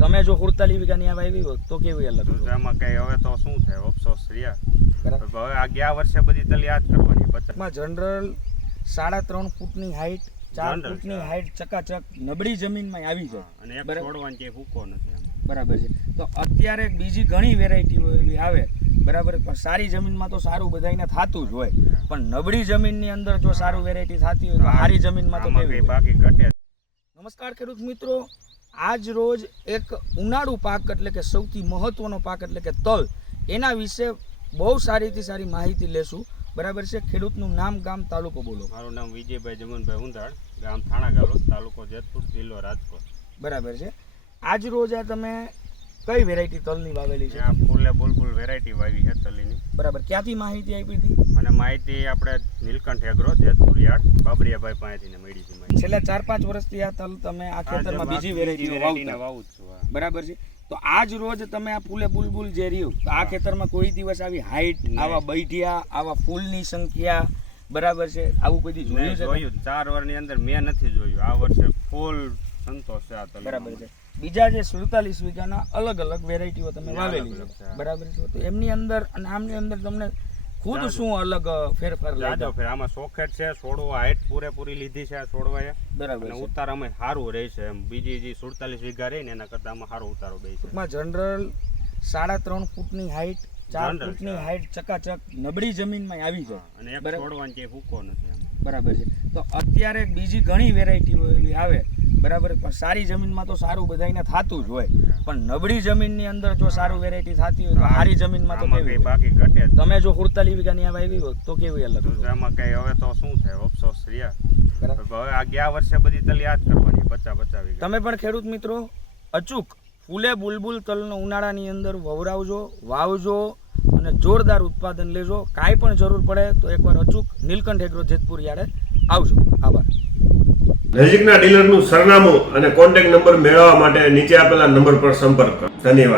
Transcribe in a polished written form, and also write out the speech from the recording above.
તમે જો 47 વીઘાની આ વાવી હોત તો કેવી અલગ હોત? આમાં કઈ હવે તો શું થાય, અફસોસ રહ્યા. હવે આ ગયા વર્ષે બધી તલી યાદ કરવાની. 50 માં જનરલ 3.5 ફૂટની હાઈટ, 4 ફૂટની હાઈટ ચકાચક નબળી જમીનમાં આવી જાય અને એક છોડવાનું કે ફૂકો નથી આમાં. બરાબર છે. તો અત્યારે બીજી ઘણી વેરાયટીઓ એવી આવે બરાબર, પણ સારી જમીનમાં તો સારું બધાયને થતું જ હોય, પણ નબળી જમીનની અંદર જો સારું વેરાયટી થતી હોય તો સારી જમીનમાં તો કેવી હોય? બાકી ઘટે. નમસ્કાર ખેડૂત મિત્રો, આજ રોજ એક ઉનાળુ પાક એટલે કે સૌથી મહત્વનો પાક એટલે કે તલ, એના વિશે બહુ સારીથી સારી માહિતી લેશું. બરાબર છે. ખેડૂતનું નામ, ગામ, તાલુકો બોલો. મારું નામ વિજયભાઈ જમનભાઈ ઉંધાડ, ગામ થાણા ગાલો, તાલુકો જેતપુર, જિલ્લો રાજકોટ. બરાબર છે. આજ રોજ આ તમે કઈ વેરાયટી તલની વાવેલી છે? આ ફૂલે બુલબુલ વેરાયટી વાવી છે તલીની. બરાબર. ક્યાંથી માહિતી આપી હતી? મને માહિતી આપણે નીલકંઠ એગ્રો જેતપુર યાર્ડ બાબરિયાભાઈ પાસેથી મળી છે માહિતી. છેલ્લા 4-5 વર્ષથી આ તલ તમે આ ખેતરમાં બીજી વેરાયટી વાવું જ છું. બરાબર છે. તો આજ રોજ તમે આ ફૂલે બુલબુલ જે રહ્યું તો આ ખેતરમાં કોઈ દિવસ આવી હાઈટ, આવા બૈઠિયા, આવા ફૂલની સંખ્યા બરાબર છે, આવું કોઈ દી જોયું છે? 4 વર્ષની અંદર મેં નથી જોયું. આ વર્ષે ફૂલ સંતોષ છે આ તલ. બરાબર છે. બીજા જે 47 વીઘાના અલગ અલગ વેરાયટીઓ તમે વાવેલી છે બરાબર છે, તો એમની અંદર અને આમની અંદર તમને ખુદ શું અલગ ફેરફાર લાગ્યો? ફેર આમાં સોખેટ છે, છોડવા હાઈટ પૂરેપૂરી લીધી છે આ છોડવાએ. બરાબર અને ઉતાર અમે સારું રહે છે એમ. બીજી જે 47 વીઘા રહી ને એના કરતા આમાં સારો ઉતારો દે છે. માં જનરલ 3.5 ફૂટની હાઈટ, 4 ફૂટની હાઈટ ચકાચક નબળી જમીનમાં આવી જાય અને એક છોડવાનું કે ફૂકો નથી આમાં. બરાબર છે. તો અત્યારે બીજી ઘણી વેરાયટીઓ એવી આવે બરાબર, પણ સારી જમીનમાં તો સારું બધાયને થતું જ હોય, પણ નબળી જમીનની અંદર જો સારું વેરાયટી થતી હોય તો સારી જમીનમાં તો કેવી હોય? બાકી ઘટે. તમે જો 47 વીઘાની આ વાવી હોત તો કેવી અલગ હોત? આમાં કઈ હવે તો શું થાય, અફસોસ રહ્યા. હવે આ ગયા વર્ષે બધી તલી યાદ કરવાની. 50 વીઘા. તમે પણ ખેડૂત મિત્રો અચૂક ફૂલે બુલબુલ તલનો ઉનાળાની અંદર વવરાવજો, વાવજો અને જોરદાર ઉત્પાદન લેજો. કાંઈ પણ જરૂર પડે તો એકવાર અચૂક નીલકંઠ એગ્રો જેતપુર યાર્ડે આવજો. આભાર. નજીકના ડીલરનું સરનામું અને કોન્ટેક્ટ નંબર મેળવવા માટે નીચે આપેલા નંબર પર સંપર્ક કરો. ધન્યવાદ.